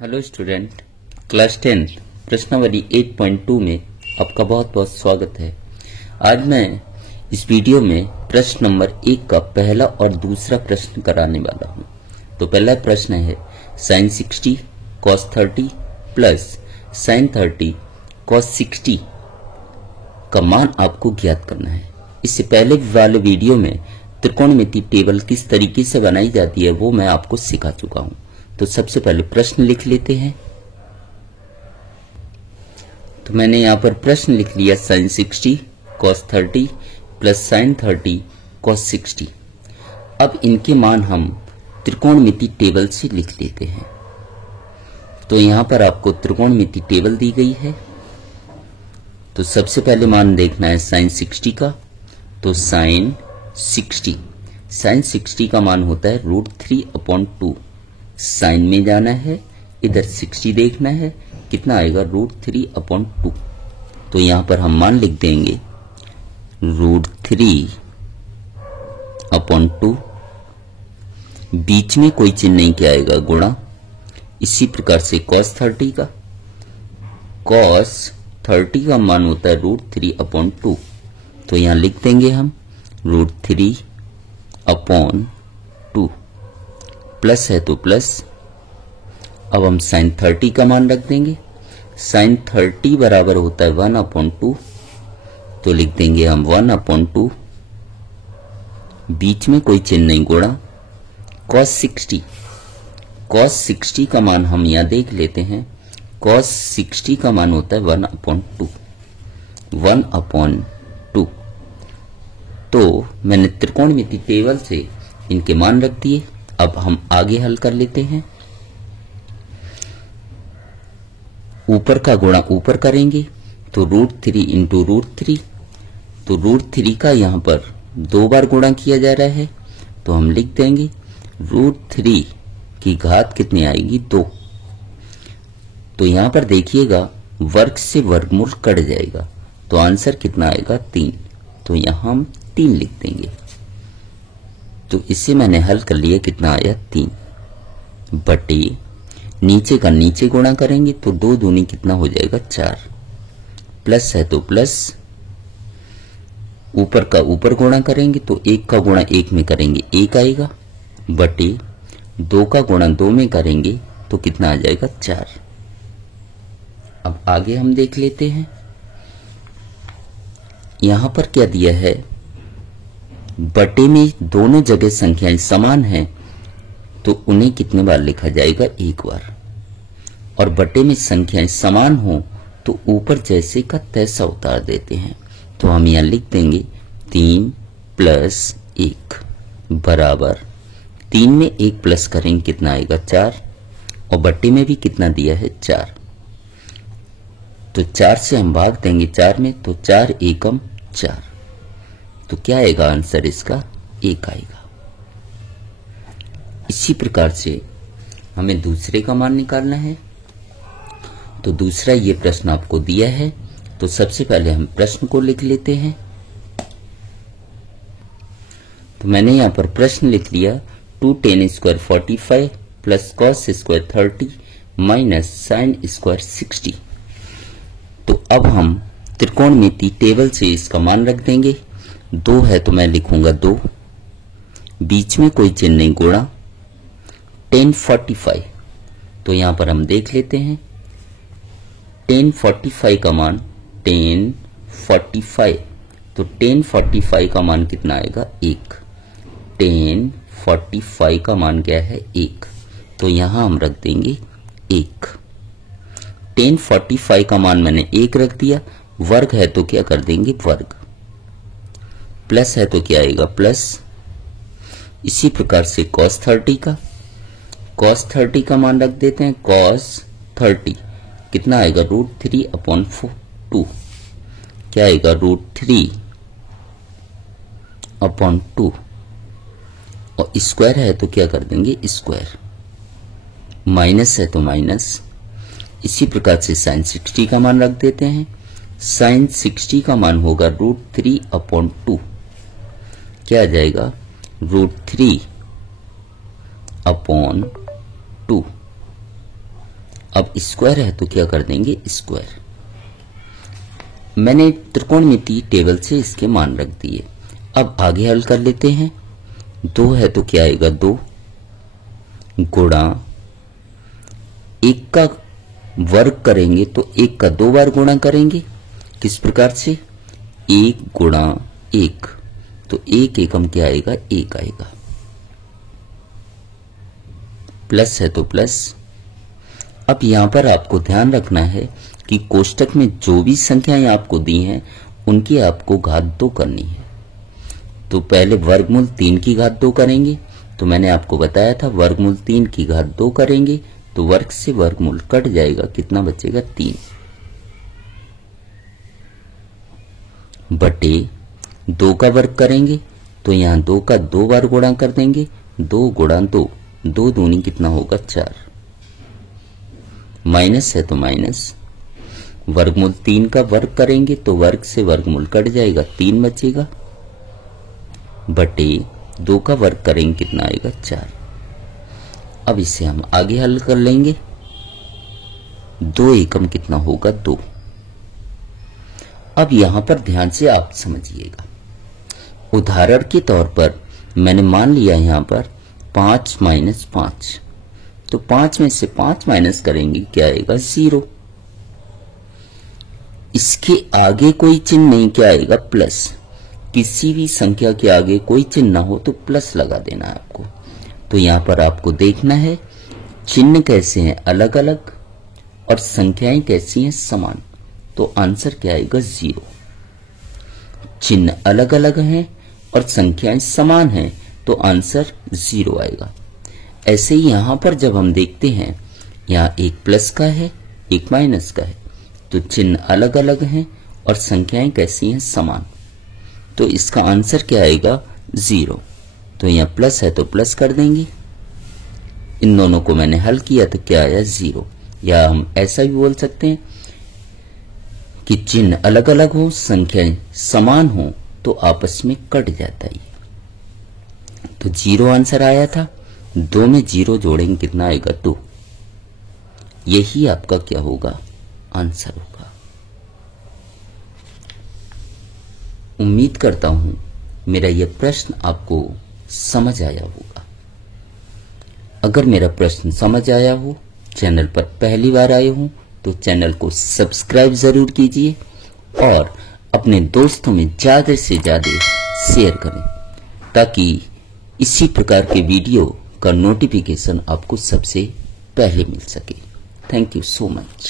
Hello student, class 10 प्रश्नावली 8.2 में आपका बहुत बहुत स्वागत है। आज मैं इस वीडियो में प्रश्न नंबर 1 का पहला और दूसरा प्रश्न कराने वाला हूं। तो पहला प्रश्न है sin 60 cos 30 plus sin 30 cos 60 का मान आपको ज्ञात करना है। इससे पहले वाले वीडियो में त्रिकोणमिति टेबल किस तरीके से बनाई जाती है वो मैं आपको सिखा चुका हूं। तो सबसे पहले प्रश्न लिख लेते हैं। तो मैंने यहां पर प्रश्न लिख लिया sin 60 cos 30 plus sin 30 cos 60। अब इनके मान हम त्रिकोणमिति टेबल से लिख लेते हैं। तो यहां पर आपको त्रिकोणमिति टेबल दी गई है। तो सबसे पहले मान देखना है sin 60 का। तो sin 60 का मान होता है √3/2। साइन में जाना है, इधर 60 देखना है, कितना आएगा √3/2। तो यहां पर हम मान लिख देंगे √3/2। बीच में कोई चिन्ह नहीं, क्या आएगा गुणा। इसी प्रकार से cos 30 का मान होता है √3/2। तो यहां लिख देंगे हम √3/2। प्लस है तो प्लस। अब हम sin 30 का मान रख देंगे। sin 30 बराबर होता है 1/2। तो लिख देंगे हम 1/2। बीच में कोई चिन्ह नहीं, गुणा। cos 60 का मान हम यहां देख लेते हैं। cos 60 का मान होता है 1/2। तो मैंने त्रिकोणमिति टेबल से इनके मान रख दिए। अब हम आगे हल कर लेते हैं। ऊपर का गुणा ऊपर करेंगे तो √3 इंटू √3। तो √3 का यहां पर 2 बार गुणा किया जा रहा है। तो हम लिख देंगे √3 की घात कितनी आएगी 2। तो यहां पर देखिएगा वर्ग से वर्गमूल कट जाएगा। तो आंसर कितना आएगा 3। तो यहां हम 3 लिख देंगे। तो इसे मैंने हल कर लिया, कितना आया 3 बटे नीचे का नीचे गुणा करेंगे तो 2 दूनी कितना हो जाएगा 4। प्लस है तो प्लस। ऊपर का ऊपर गुणा करेंगे तो 1 का गुणा 1 में करेंगे 1 आएगा, बटे 2 का गुणा 2 में करेंगे तो कितना आ जाएगा 4। अब आगे हम देख लेते हैं। यहां पर क्या दिया है, बटे में दोनों जगह संख्याएं समान हैं तो उन्हें कितने बार लिखा जाएगा 1 बार। और बटे में संख्याएं समान हो तो ऊपर जैसे का तैसा उतार देते हैं। तो हम यहां लिख देंगे 3 + 1 बराबर 3 में 1 प्लस करेंगे कितना आएगा 4। और बटे में भी कितना दिया है 4। तो 4 से हम भाग देंगे 4 में, तो 4 एकम 4। तो क्या आएगा आंसर इसका 1 आएगा। इसी प्रकार से हमें दूसरे का मान निकालना है। तो दूसरा ये प्रश्न आपको दिया है। तो सबसे पहले हम प्रश्न को लिख लेते हैं। तो मैंने यहां पर प्रश्न लिख लिया 2 tan² 45 plus cos² 30 minus sin² 60। तो अब हम त्रिकोणमिति टेबल से इसका मान रख देंगे। 2 है तो मैं लिखूंगा 2, बीच में कोई चिन्ह नहीं, गुणा tan 45। तो यहां पर हम देख लेते हैं tan 45 का मान tan 45। तो tan 45 का मान कितना आएगा 1। tan 45 का मान क्या है 1। तो यहां हम रख देंगे 1। tan 45 का मान मैंने 1 रख दिया। वर्ग है तो क्या कर देंगे वर्ग। प्लस है तो क्या आएगा प्लस। इसी प्रकार से cos 30 का मान रख देते हैं। cos 30 कितना आएगा √3/2। क्या आएगा √3/2। और स्क्वायर है तो क्या कर देंगे स्क्वायर। माइनस है तो माइनस। इसी प्रकार से sin 60 का मान रख देते हैं। sin 60 का मान होगा √3/2। क्या आ जाएगा √3/2। अब स्क्वायर है तो क्या कर देंगे स्क्वायर। मैंने त्रिकोणमिति टेबल से इसके मान रख दिए। अब आगे हल कर लेते हैं। 2 है तो क्या आएगा 2 गुणा 1 का वर्ग करेंगे तो 1 का 2 बार गुणा करेंगे। किस प्रकार से 1 गुणा 1 तो 1 एकम क्या आएगा 1 आएगा। प्लस है तो प्लस। अब यहां पर आपको ध्यान रखना है कि कोष्टक में जो भी संख्याएं आपको दी हैं उनकी आपको घात 2 करनी है। तो पहले वर्गमूल 3 की घात 2 करेंगे। तो मैंने आपको बताया था वर्गमूल 3 की घात 2 करेंगे तो वर्ग से वर्गमूल कट जाएगा, कितना बचेगा 3 बटे 2 का वर्ग करेंगे तो यहां 2 का 2 बार गुणा कर देंगे। 2 गुणा 2 2 दूनी कितना होगा 4। माइनस है तो माइनस। वर्गमूल 3 का वर्ग करेंगे तो वर्ग से वर्गमूल कट जाएगा 3 बचेगा बटे 2 का वर्ग करेंगे कितना आएगा 4। अब इसे हम आगे हल कर लेंगे। 2 एकम कितना होगा 2। अब यहां पर ध्यान से आप समझिएगा। उदाहरण के तौर पर मैंने मान लिया यहां पर 5 माइनस 5 तो 5 में से 5 माइनस करेंगे क्या आएगा 0। इसके आगे कोई चिन्ह नहीं, क्या आएगा प्लस। किसी भी संख्या के आगे कोई चिन्ह ना हो तो प्लस लगा देना है आपको। तो यहां पर आपको देखना है चिन्ह कैसे हैं अलग अलग और संख्याएं कैसी हैं समान। तो आंसर क्या आएगा 0। चिन्ह अलग अलग हैं और संख्याएं समान हैं तो आंसर 0 आएगा। ऐसे ही यहां पर जब हम देखते हैं यहां एक प्लस का है एक माइनस का है तो चिन्ह अलग अलग हैं और संख्याएं कैसी हैं समान। तो इसका आंसर क्या आएगा 0। तो यहां प्लस है तो प्लस कर देंगे। इन दोनों को मैंने हल किया तो क्या आया 0। या हम ऐसा भी बोल सकते हैं कि चिन्ह अलग अलग हो संख्याएं समान हो तो आपस में कट जाता है। तो 0 आंसर आया था। 2 में 0 जोड़ेंगे कितना आएगा 2। यही आपका क्या होगा आंसर होगा। उम्मीद करता हूं मेरा यह प्रश्न आपको समझ आया होगा। अगर मेरा प्रश्न समझ आया हो, चैनल पर पहली बार आए हो तो चैनल को सब्सक्राइब जरूर कीजिए और अपने दोस्तों में ज्यादा से ज्यादा शेयर करें ताकि इसी प्रकार के वीडियो का नोटिफिकेशन आपको सबसे पहले मिल सके। Thank you so much.